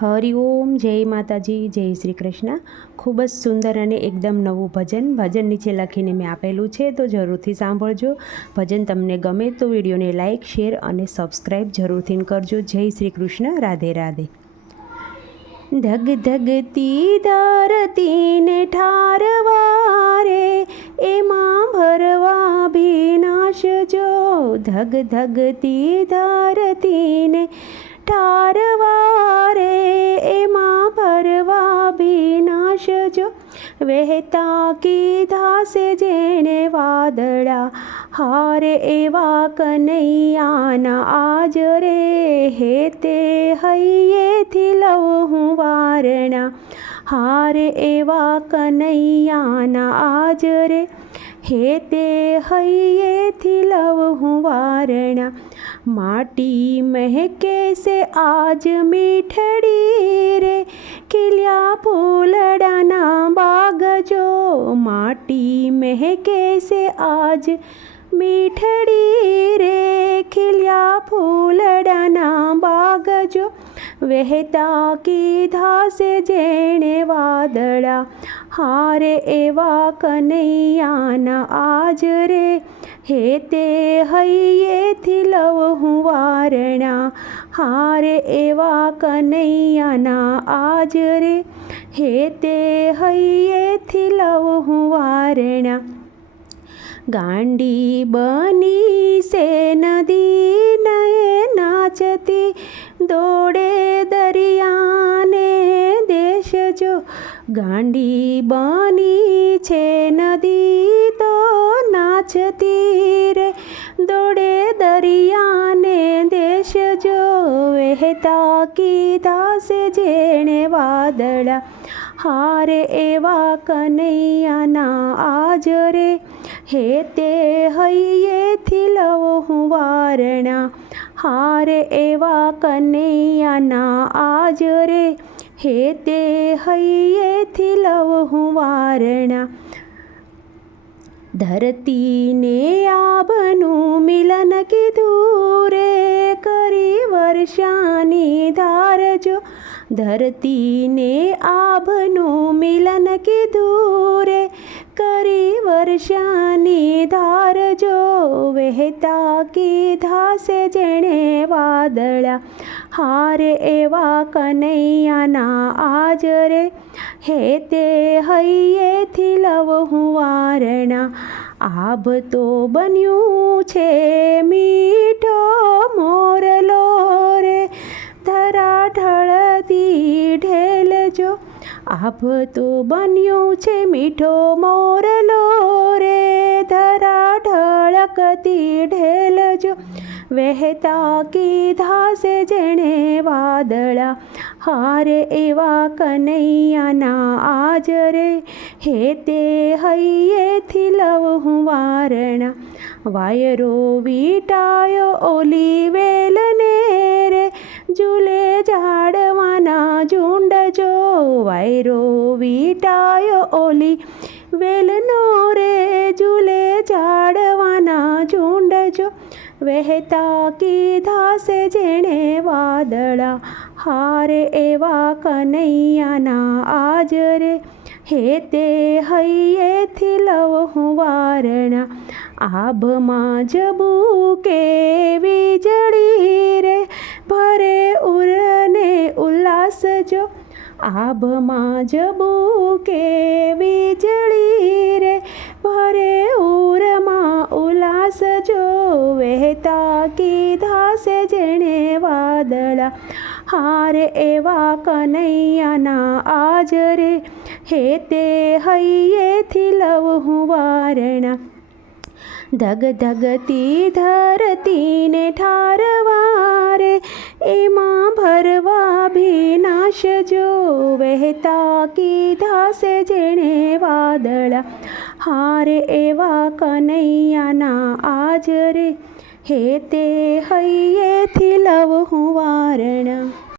હરિઓમ, જય માતાજી, જય શ્રી કૃષ્ણ। ખૂબ જ સુંદર અને એકદમ નવું ભજન નીચે લખીને મેં આપેલું છે, તો જરૂરથી સાંભળજો। ભજન તમને ગમે તો વિડીયોને લાઇક, શેર અને સબસ્ક્રાઈબ જરૂરથી કરજો। જય શ્રી કૃષ્ણ, રાધે રાધે। ધગ ધગતી ધરતીને ઠારવા રે, એમાં ભરવા ભીનાશ જો। ધગ ધગતી ધરતીને ઠારવા રે, એમાં ભરવા ભીનાશ જો। વહેતા કીધા છે જેણે વાદળા, હારે એવા કનૈયાના આજ રે। હે તે હૈયેથી લઉં હું વારણા, હારે એવા કનૈયાના આજ રે। હે તે હૈયેથી લઉં હું વારણા, માટી મહેકે છે આજ મીઠડી રે, ખીલ્યા ફૂલડાના બાગ જો। માટી મહેકે છે આજ મીઠડી રે, ખીલ્યા ફૂલડાના બાગ જો। વહેતા કીધા છે જેણે વાદળા, હારે એવા કનૈયાના આજ રે। હે તે હૈયેથી લઉં હું વારણા, હારે એવા કનૈયાના આજ રે। હે તે હૈયેથી લઉં હું વારણા, ગાંડી બની છે નદી નયે નાચતી, દોડે દરિયાને દેશ જો। ગાંડી બની છે નદી તો નાચતી રે, દોડે દરિયાને દેશ જો। વહેતા કીધા છે જેણે વાદળા, હારે એવા કનૈયાના આજ રે। હે તે હૈયેથી લઉં હું વારણા, હારે એવા કનૈયાના આજ રે। હે તે હૈયેથી લઉં હું વારણા, ધરતીને આભનું મિલન કીધું રે, કરી વર્ષાની ધાર જો। ધરતીને આભનું મિલન કીધું રે, કરી વર્ષાની ધાર જો। વહેતા કીધા છે જેણે વાદળા, હારે એવા કનૈયાના આજ રે। હે તે હૈયેથી લઉં હું વારણા, આભ તો બન્યું છે મીઠો મોરલો રે, ધરા ઢળતી ઢેલ જો। આભ તો બન્યું છે મીઠો મોરલો રે, ધરા ઢળકતી ઢેલ જો। વહેતા કીધા છે જેણે વાદળા, હારે એવા કનૈયાના આજ રે। હે તે હૈયેથી લઉં હું વારણા, વાયરો વીટાયો ઓલી વેલને રે, ઝૂલે ઝાડવાના ઝુંડ જો। વાયરો વીટાયો ઓલી વેલનો રે, ઝૂલે ઝાડવાના ઝુંડ જો। વહેતા કીધા છે જેણે વાદળા, હારે એવા કનૈયાના આજ રે। હે તે હૈયેથી લઉં હું વારણા, આભમાં ઝબૂકે વીજળી રે, ભરે ઉરને ઉલ્લાસ જો। આભમાં ઝબૂકે વીજળી રે, ભરે ઉરમાં ઉલ્લાસ જો। વહેતા કીધા છે જેણે વાદળા, હારે એવા કનૈયાના આજ રે। હે તે હૈયેથી લઉં હું વારણા, ધગ ધગતી ધરતીને ઠારવા રે, એમાં ભરવા ભીનાશ જો। વહેતા કીધા છે જેણે વાદળા, હારે એવા કનૈયાના આજ રે। હે તે હૈયેથી લઉં હું વારણા।